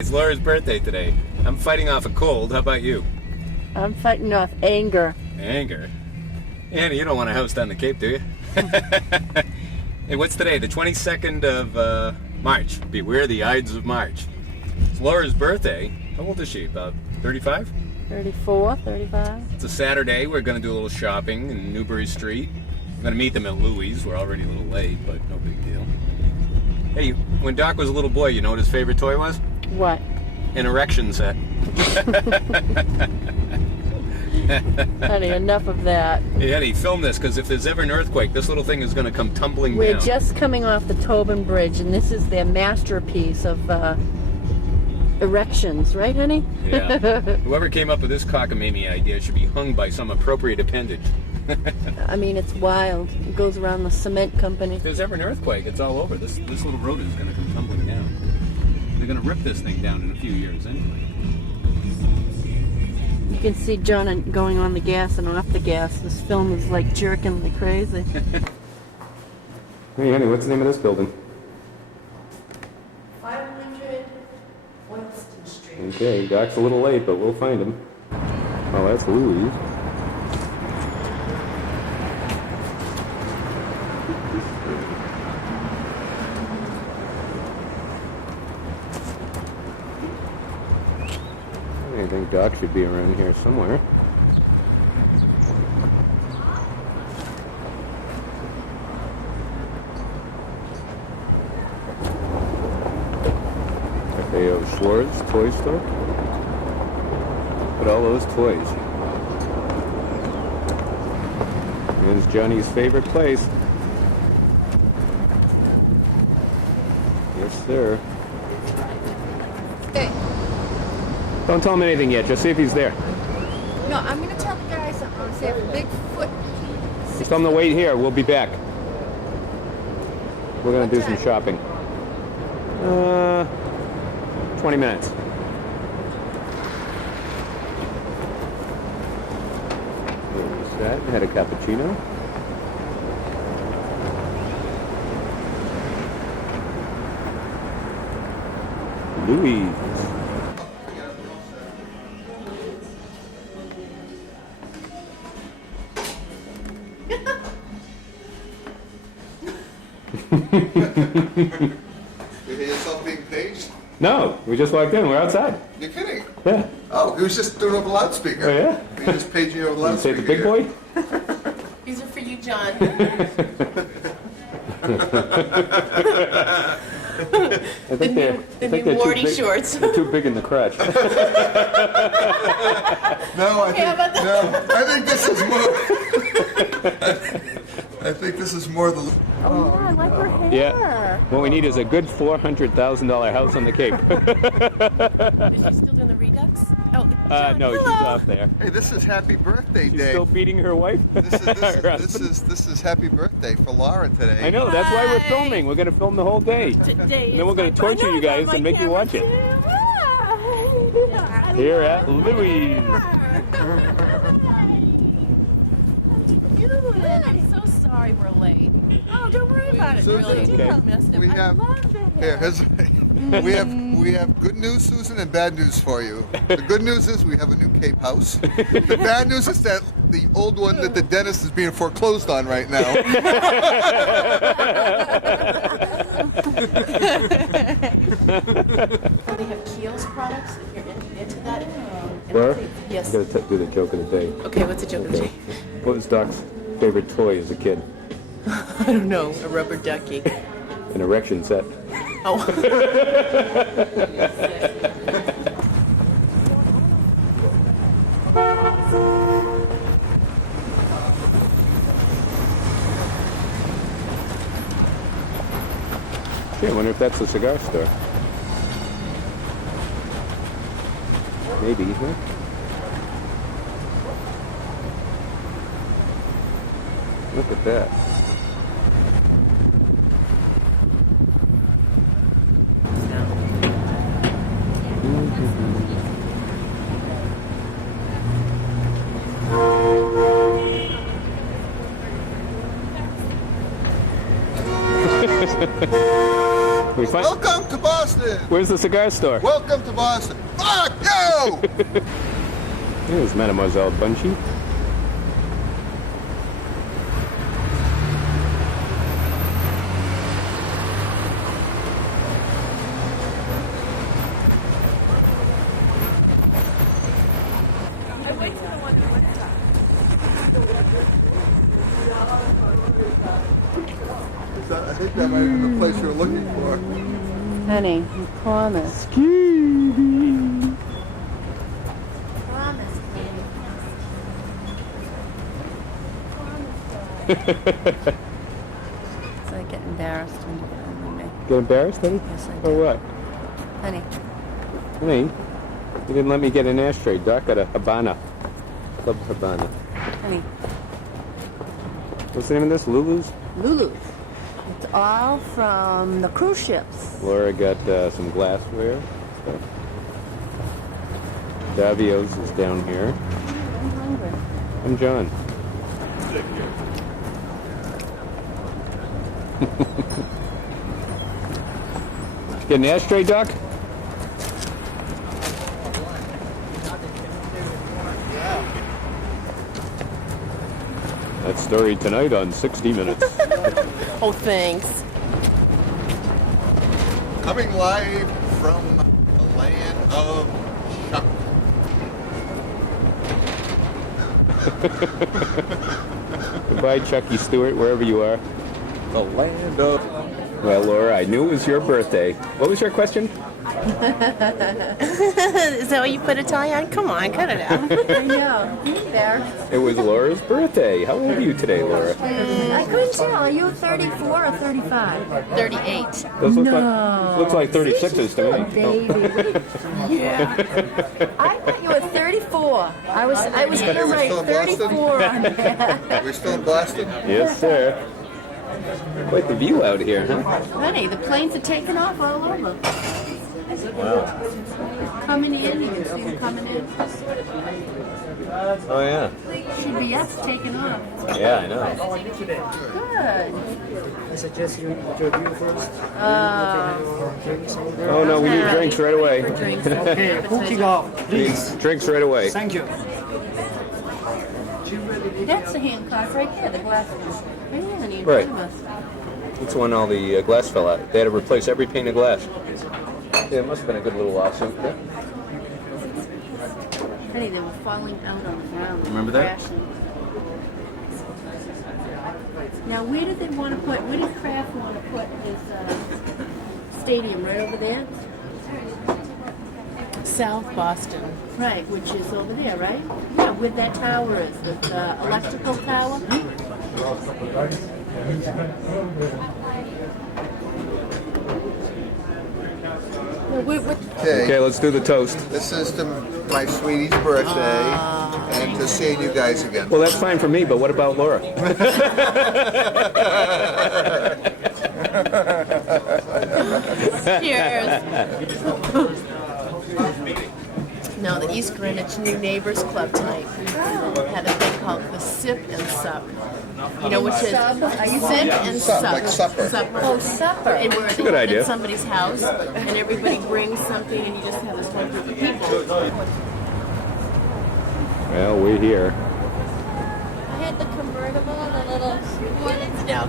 It's Laura's birthday today. I'm fighting off a cold. How about you? I'm fighting off anger. Anger? Annie, you don't want a house down the Cape, do you? Hey, what's today? The 22nd of March. Beware the Ides of March. It's Laura's birthday. How old is she? About 35? 34, 35. It's a Saturday. We're going to do a little shopping in Newbury Street. We're going to meet them at Louis'. We're already a little late, but no big deal. Hey, when Doc was a little boy, you know what his favorite toy was? What? An erection set. Honey, enough of that. Hey, Eddie, film this, because if there's ever an earthquake, this little thing is going to come tumbling We're down. just coming off the Tobin Bridge, and this is their masterpiece of erections, right, honey? Yeah. Whoever came up with this cockamamie idea should be hung by some appropriate appendage. I mean, it's wild. It goes around the cement company. If there's ever an earthquake, it's all over. This little road is going to come tumbling down. They're going to rip this thing down in a few years anyway. You can see John going on the gas and off the gas. This film is like jerking like crazy. Hey, honey, what's the name of this building? 500 Winston Street. Okay, Doc's a little late, but we'll find him. Oh, that's Louis. I think Doc should be around here somewhere. F.A.O. Schwartz Toy Store. Look at all those toys. Here's Johnny's favorite place. Yes, sir. Hey, Don't tell him anything yet. Just see if he's there. no, I'm gonna tell the guys I'm gonna say Bigfoot. Just tell him to wait here. We'll be back. We're gonna do some time? shopping. 20 minutes. There's that. Had a cappuccino. Louis. You hear yourself being paged? No, we just walked in. We're outside. You're kidding. Yeah. Oh, he was just doing it over loudspeaker. Oh, yeah? He just paged you over Say loudspeaker. the big boy? These are for you, John. I think they're new Wardy too big, shorts. They're too big in the crotch. No, I think this is more. I think this is more the. Oh, I like her hair. Yeah. What we need is a good $400,000 house on the Cape. Is she still doing the redux? Oh, No, she's hello. off there. Hey, this is happy birthday She's day. still beating her wife. This is happy birthday for Laura today. I know. That's why we're Hi. filming. We're gonna film the whole day. Today And then we're is gonna my- torture I know, you guys I got and my make you watch it. camera Here at Louis. too. I'm so sorry we're late. Oh, don't worry about it. Susan, Really, okay. missed it. We I have love it. here. We have good news, Susan, and bad news for you. The good news is we have a new Cape house. The bad news is that the old one that the dentist is being foreclosed on right now. They have Kiehl's products if you're into that. And Where? Yes. I'm gonna do the joke of the day. Okay, what's a joke of the day? What was Doc's favorite toy as a kid? I don't know. A rubber ducky. An erection set. Oh. Yeah, I wonder if that's a cigar store. Maybe, huh? Look at that. We find. Welcome to Boston. Where's the cigar store? Welcome to Boston. Fuck you! Here's Mademoiselle Bunchy. I think that might have been the place you were looking for. Honey, you promised. So I get embarrassed when you film me. Get embarrassed, honey? Yes, I Or do. what? Honey, Honey, you didn't let me get an ashtray, Doc, at a Habana. Club Habana. honey, What's the name of this? Lulu's? Lulu's. It's all from the cruise ships. Laura got some glassware. So. Davio's is down here. I'm hungry. I'm John. Get an ashtray, Doc? That story tonight on 60 Minutes. Oh, thanks. Coming live from the land of Chuck. Goodbye, Chucky Stewart, wherever you are. The land of... Well, Laura, I knew it was your birthday. What was your question? Is that what you put a tie on? Come on, cut it out. I know. Embarrassed. It was Laura's birthday. How old are you today, Laura? I couldn't tell. Are you 34 or 35? 38. Those looks like 36s to me. Baby. Yeah. I thought you were 34. I was Hey, gonna we're write still in Boston? 34 on there. We're still in Boston? Yes, sir. Quite the view out here, huh? Honey, the planes are taking off all over. Wow. Coming in, you can see them coming in. Oh, yeah. Should be us taking off. Yeah, I know. Good. I suggest you interview first. Oh, no, we need drinks right away. Okay, cooking off, please. Drinks right away. Thank you. That's the Hancock right there, the glass one. Right there, honey, in Right. front of us. It's when all the glass fell out. They had to replace every pane of glass. Yeah, it must have been a good little lawsuit. Yeah. Honey, they were falling out on the ground. Remember that? Crashing. Now, where did they want to put, where did Kraft want to put his stadium? Right over there? South Boston. Right, which is over there, right? Yeah, where that tower is, the electrical tower. Okay, Okay, let's do the toast. this is to my sweetie's birthday and to seeing you guys again. Well, that's fine for me, but what about Laura? Cheers. No, the East Greenwich New Neighbors Club tonight had a thing called the Sip and Sup. You know, which is sip and Sup, sup. like supper. Oh, supper. And where they Good go idea. to somebody's house and everybody brings something and you just have this one group of people. Well, we're here. I had the convertible and a little. What is now?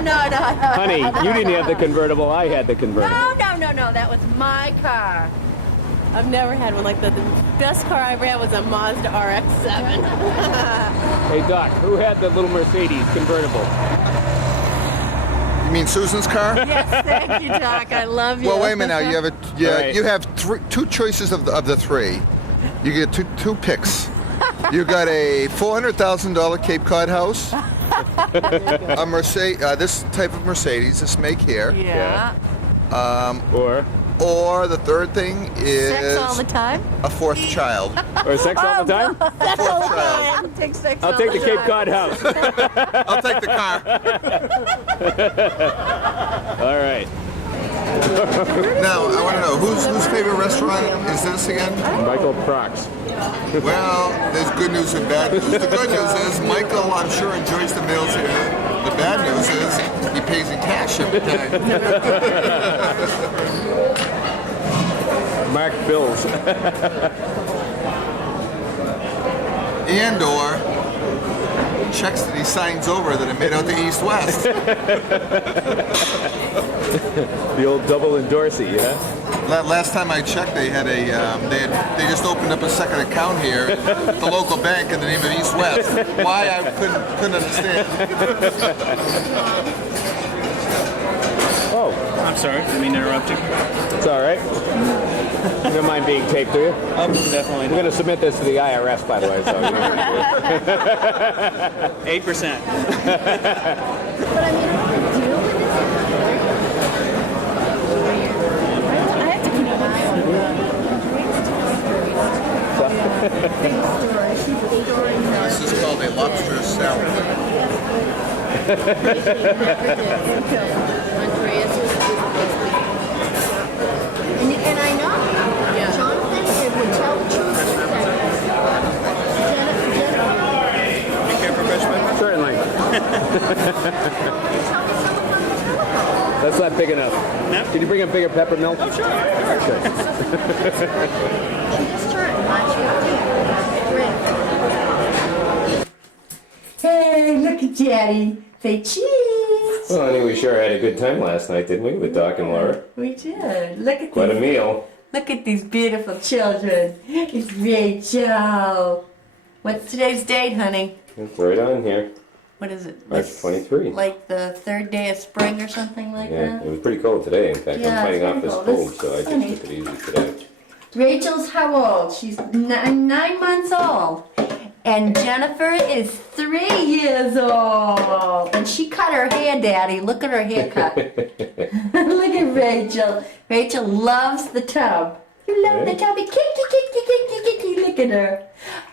No. Honey, you didn't have the convertible. I had the convertible. No. That was my car. I've never had one like that. The best car I ever had was a Mazda RX-7. Hey, Doc, who had the little Mercedes convertible? You mean Susan's car? Yes, thank you, Doc. I love you. Well, wait a minute now. You have Right. you have two choices of the three. You get two picks. You got a $400,000 Cape Cod house, a Mercedes, this type of Mercedes, this make here, Yeah. Or or the third thing is Sex all the time? a fourth child. sex all the time? A fourth child. I'll take sex I'll all take the Cape time. Cod house. I'll take the car. All right. Now, I want to know, whose favorite restaurant is this again? Michael Crocks. Well, there's good news and bad news. The good news is Michael, I'm sure, enjoys the meals here. The bad news is he pays in cash every time. Mark Bills. And or checks that he signs over that are made out to East-West. The old double endorsee, yeah? Last time I checked, they had they just opened up a second account here at the local bank in the name of East-West. Why, I couldn't understand. Oh, I'm sorry, I mean to interrupt you. it's all right. You don't mind being taped, do you? Definitely We're going to submit this to the IRS, by the way. So, 8%. But I mean, I don't deal with this. I have to keep an eye on This is called a lobster salad. Andreas is and I know. Yeah. Jonathan would tell the truth. Be careful, Freshman. certainly. That's not big enough. No? Can you bring a bigger peppermint? Oh, sure. Hey, look at Daddy. Say cheese. Well, honey, we sure had a good time last night, didn't we, with Doc and Laura? We did. Look at Quite a these. meal. Look at these beautiful children. It's Rachel. What's today's date, honey? It's right on here. What is it? March 23. Like the third day of spring or something like Yeah, that? it was pretty cold today. In fact, Yeah, I'm fighting it's off this cold. cold, It's so I just sunny. took it easy today. Rachel's how old? She's 9 months old. And Jennifer is 3 years old. And she cut her hair, Daddy. Look at her haircut. Look at Rachel. Rachel loves the tub. You love the tubby. Kicky. Look at her.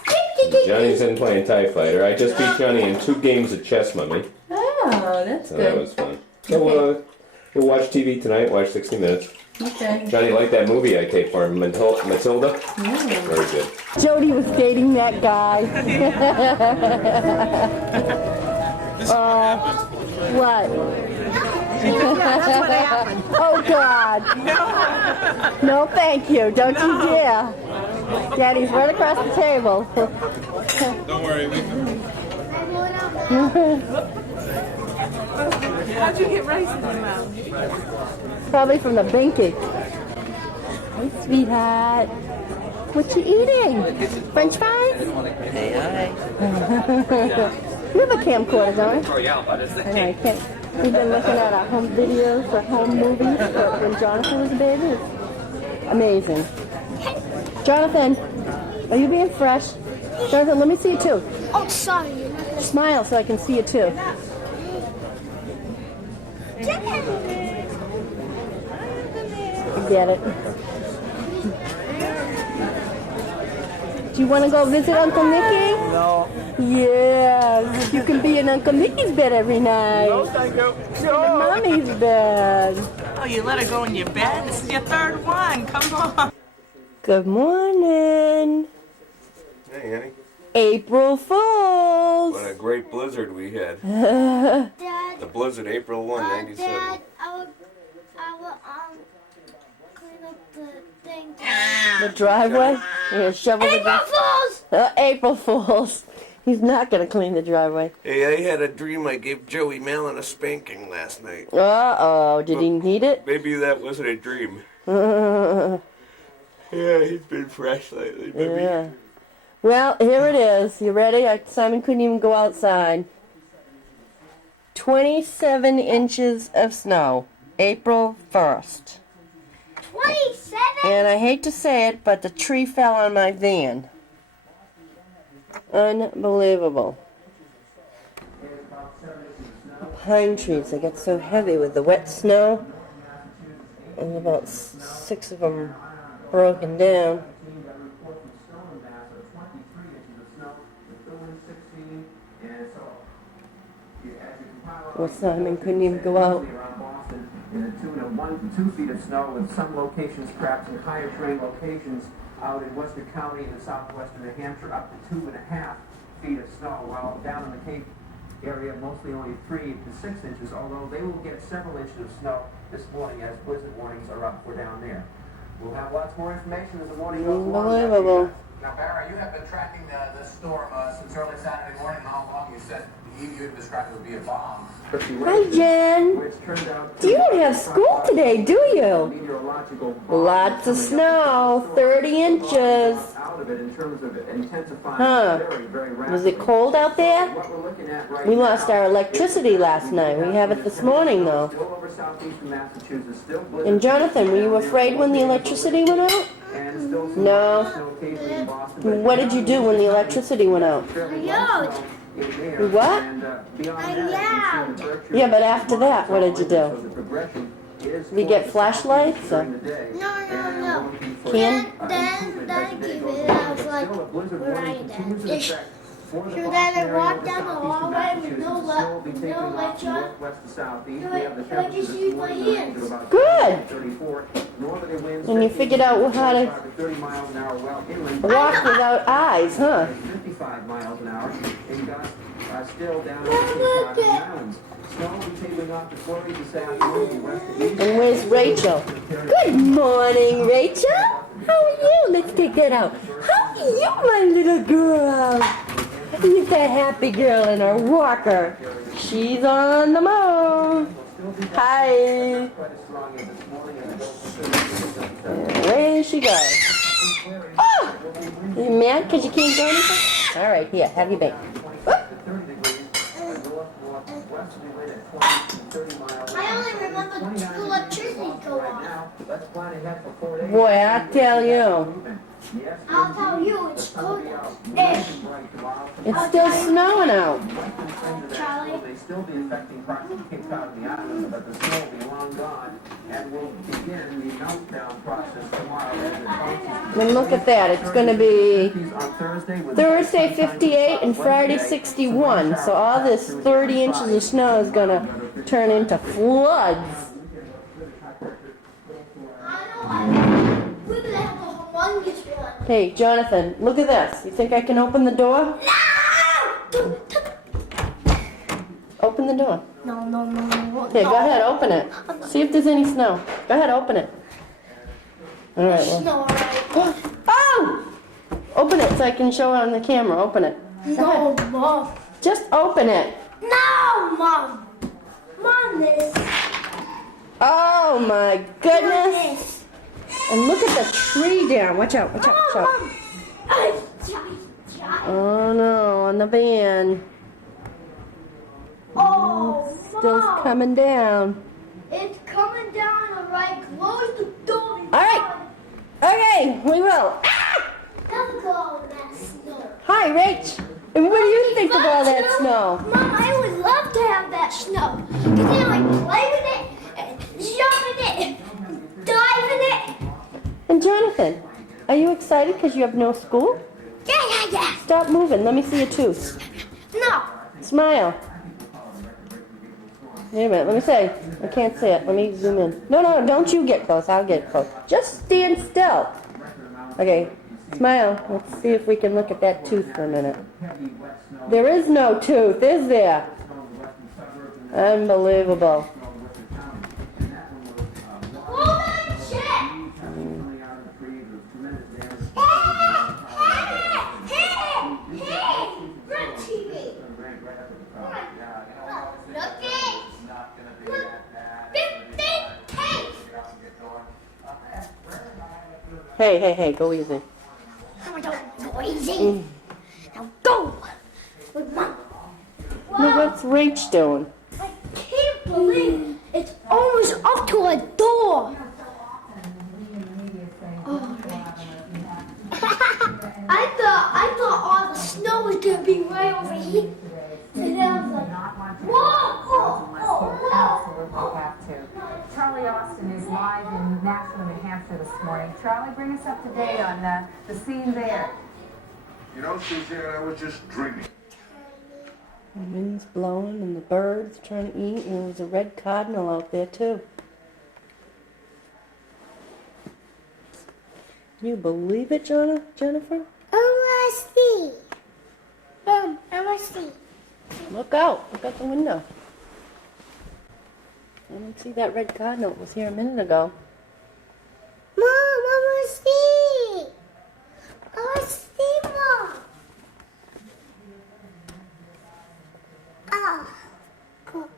Kicky. Johnny's in playing TIE Fighter. I just beat Johnny in 2 games of chess, Mummy. Oh, that's So that good. was fun. So we'll watch TV tonight, watch 60 Minutes. Okay. Johnny liked that movie I taped for him, Matilda. Very good. Jody was dating that guy. What? That's what happened. Oh, God. No, thank you. Don't you dare. Daddy's right across the table. Don't worry, we can. How'd you get rice in your mouth? Probably from the binky. Hey, sweetheart. What you eating? French fries? Hey, hi. We have a camcorder, don't we? Oh, yeah, but it's the I can't. We've been looking at our home videos for home movies for when Jonathan was a baby. It's amazing. Jonathan, are you being fresh? Jonathan, let me see you too. Oh, sorry. Smile so I can see you too. Get it. Do you want to go visit Uncle Nicky? No. Yes, you can be in Uncle Nicky's bed every night. No, thank you. In Mommy's bed. Oh, you let her go in your bed? This is your third one. Come on. Good morning. Hey, honey. April Fools. What a great blizzard we had. Dad, The blizzard, April 1, 97. Dad, I will clean up the thing. The driveway? You're gonna shovel the April Fools! April Fools. He's not gonna clean the driveway. Hey, I had a dream I gave Joey Malin a spanking last night. Uh-oh, did he need it? Maybe that wasn't a dream. Yeah, he's been fresh lately, baby. Yeah. Well, here it is. You ready? Simon couldn't even go outside. 27 inches of snow. April 1st. 27? And I hate to say it, but the tree fell on my van. Unbelievable. Pine trees, they get so heavy with the wet snow. And about 6 of them broken down. Well, Simon couldn't even go out. in the tune of 1 to 2 feet of snow, with some locations perhaps in higher terrain locations out in Worcester County and the southwestern New Hampshire up to 2.5 feet of snow, while down in the Cape area mostly only 3 to 6 inches, although they will get several inches of snow this morning as blizzard warnings are up for down there. We'll have lots more information as the morning goes along. Unbelievable. Now, Barry, you have been tracking this storm since early Saturday morning. How long? You said you described it would be a bomb. Hi, Jen. You don't have school today, do you? Lots of snow, 30 inches. Huh. Was it cold out there? We lost our electricity last night. We have it this morning, though. And Jonathan, were you afraid when the electricity went out? No. What did you do when the electricity went out? What? Yeah, but after that, what did you do? Did you get flashlights? Or? No. Can? Then give it. I was like, right there. So then I walked down the hallway with no lecture. So I just used my hands. Good. And you figured out how to walk without eyes, huh? 55 miles an hour. Still down And where's Rachel? Good morning, Rachel. How are you? Let's take that out. How are you, my little girl? She's a happy girl in her walker. She's on the move. Hi. There she goes. Oh! You mad because you can't do anything? All right, here, have your bake. I only remember the electricity go on. Boy, I tell you. I'll tell you, it's cold-ish. It's still snowing out. Charlie. And look at that. It's going to be Thursday 58 and Friday 61. So all this 30 inches of snow is going to turn into floods. We're gonna have a humongous one. Hey, Jonathan, look at this. You think I can open the door? No! Open the door. No. Okay, go ahead, open it. See if there's any snow. Go ahead, open it. All right. Well. No, alright. Oh! Open it so I can show it on the camera. Open it. No, Mom. Just open it. No, Mom. Mom, this. Oh my goodness! And look at the tree down. Watch out! Watch out! Watch out! Oh no! On the van. Oh, Still Mom. coming down. It's coming down, alright. Close the door. All right. Okay, we will. Ah! Don't go all that snow. Hi, Rach. And what do you think of all that snow? Mom, I would love to have that snow. Because then I play with it, and jump in it, and dive in it. And Jonathan, are you excited because you have no school? Yeah. Stop moving. Let me see your tooth. No. Smile. Wait a minute. Let me see. I can't see it. Let me zoom in. No, don't you get close. I'll get close. Just stand still. Okay. Smile. Let's see if we can look at that tooth for a minute. There is no tooth, is there? Unbelievable. Hey, go easy. Go easy. Now go. With Mom. Now what's Rach doing? I can't believe it's almost up to a door. Oh, I thought all the snow was gonna be right over here. And then I was like, whoa! Absolutely have to. Charlie Austin is live in Nashua, New Hampshire this morning. Charlie, bring us up to date on the scene there. You know, Suzanne, I was just dreaming. The wind's blowing and the birds trying to eat, and there's a red cardinal out there too. Can you believe it, Jennifer? I want to see. Mom, I want to see. Look out. Look out the window. I don't see that red car note. It was here a minute ago. Mom, I want to see. I want to see, Mom. Ah. Cool.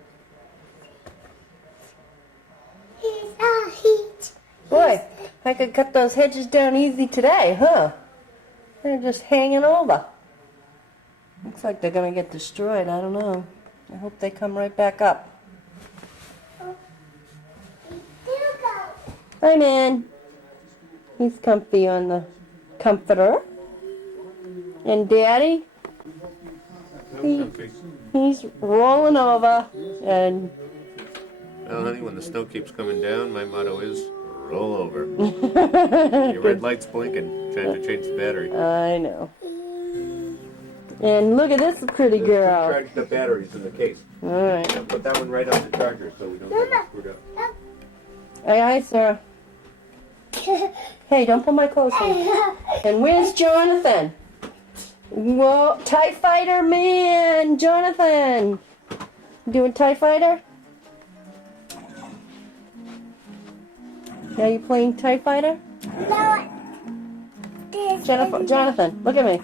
He's a heat. Boy, I could cut those hedges down easy today, huh? They're just hanging over. Looks like they're gonna get destroyed. I don't know. I hope they come right back up. Hi, man. He's comfy on the comforter. And Daddy, he's rolling over. And Well, honey, when the snow keeps coming down, my motto is roll over. Your red light's blinking. Trying to change the battery. I know. And look at this pretty girl. Charge the batteries in the case. All right. Now put that one right on the charger so we don't get it screwed up. Aye, aye, sir. Hey, don't pull my clothes on. And where's Jonathan? Whoa, TIE Fighter man, Jonathan. You doing TIE Fighter? Are you playing TIE Fighter? No. Jonathan, look at me.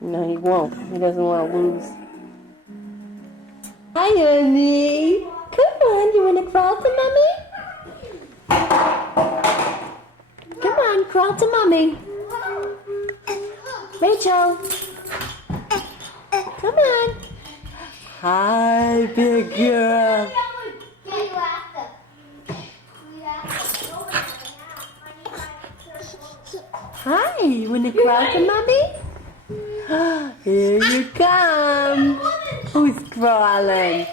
No, he won't. He doesn't want to lose. Hi, honey. Come on, you want to crawl to Mommy? Come on, crawl to Mommy. Rachel. Come on. Hi, big girl. Hi, you want to crawl to Mommy? Here you come. Who's crawling?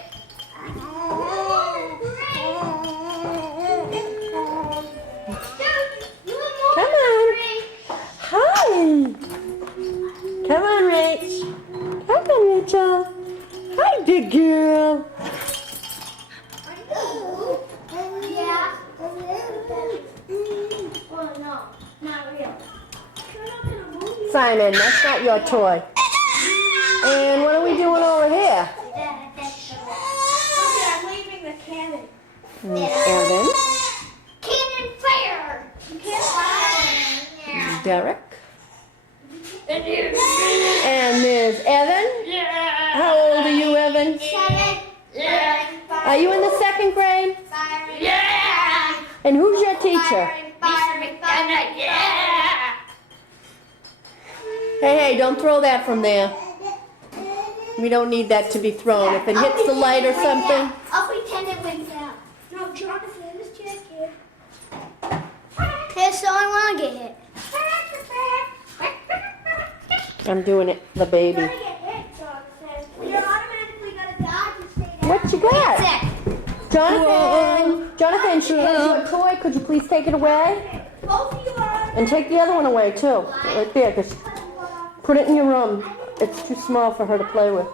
Come on. Hi. Come on, Rach. Come on, Rachel. Hi, big girl. Yeah. Oh, no, not real. Simon, that's not your toy. And what are we doing over here? I'm leaving the cannon. Evan. Cannon fire! Derek. And there's Evan. How old are you, Evan? 7. Are you in the 2nd grade? Yeah! And who's your teacher? Mr. McDonough, yeah! Hey, don't throw that from there. We don't need that to be thrown. If it hits the light or something. I'll pretend it went down. No, Jonathan, this kid. Hey, so I want to get hit. I'm doing it, the baby. You're automatically going to die if you stay down. What you got? Jonathan! Jonathan, she has your toy. Could you please take it away? Both of you are. And take the other one away, too. Right there. Just put it in your room. It's too small for her to play with.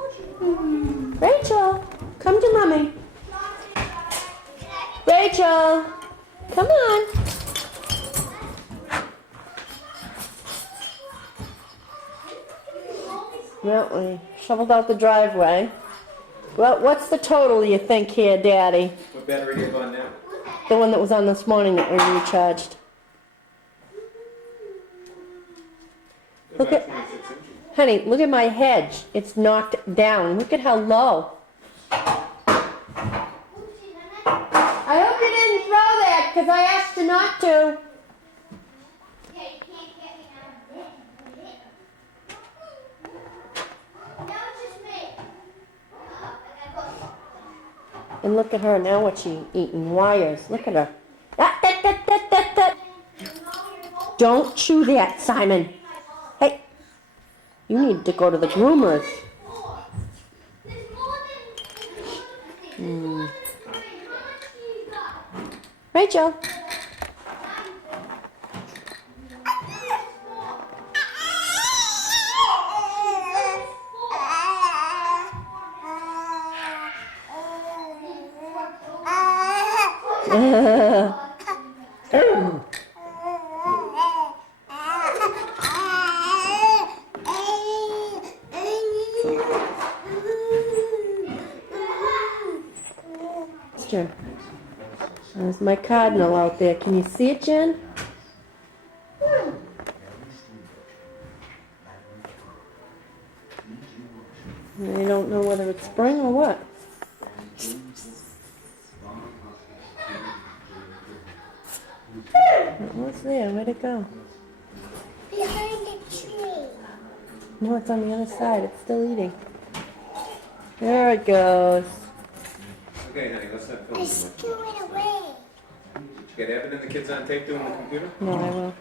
Rachel, come to Mommy. Rachel, come on. Well, we shoveled out the driveway. Well, what's the total you think here, Daddy? What battery do you have on now? The one that was on this morning that we recharged. Look at, honey, look at my hedge. It's knocked down. Look at how low. I hope you didn't throw that because I asked you not to. And look at her now, what she eating? Wires. Look at her. Don't chew that, Simon. Hey, you need to go to the groomers. Rachel. picture. There's my cardinal out there. Can you see it, Jen? I don't know whether it's spring or what. What's there? Where'd it go? Behind the tree. No, it's on the other side. It's still eating. There it goes. Okay, honey, let's not film I too much. threw it away. Did you get Evan and the kids on tape doing the computer? No, I will.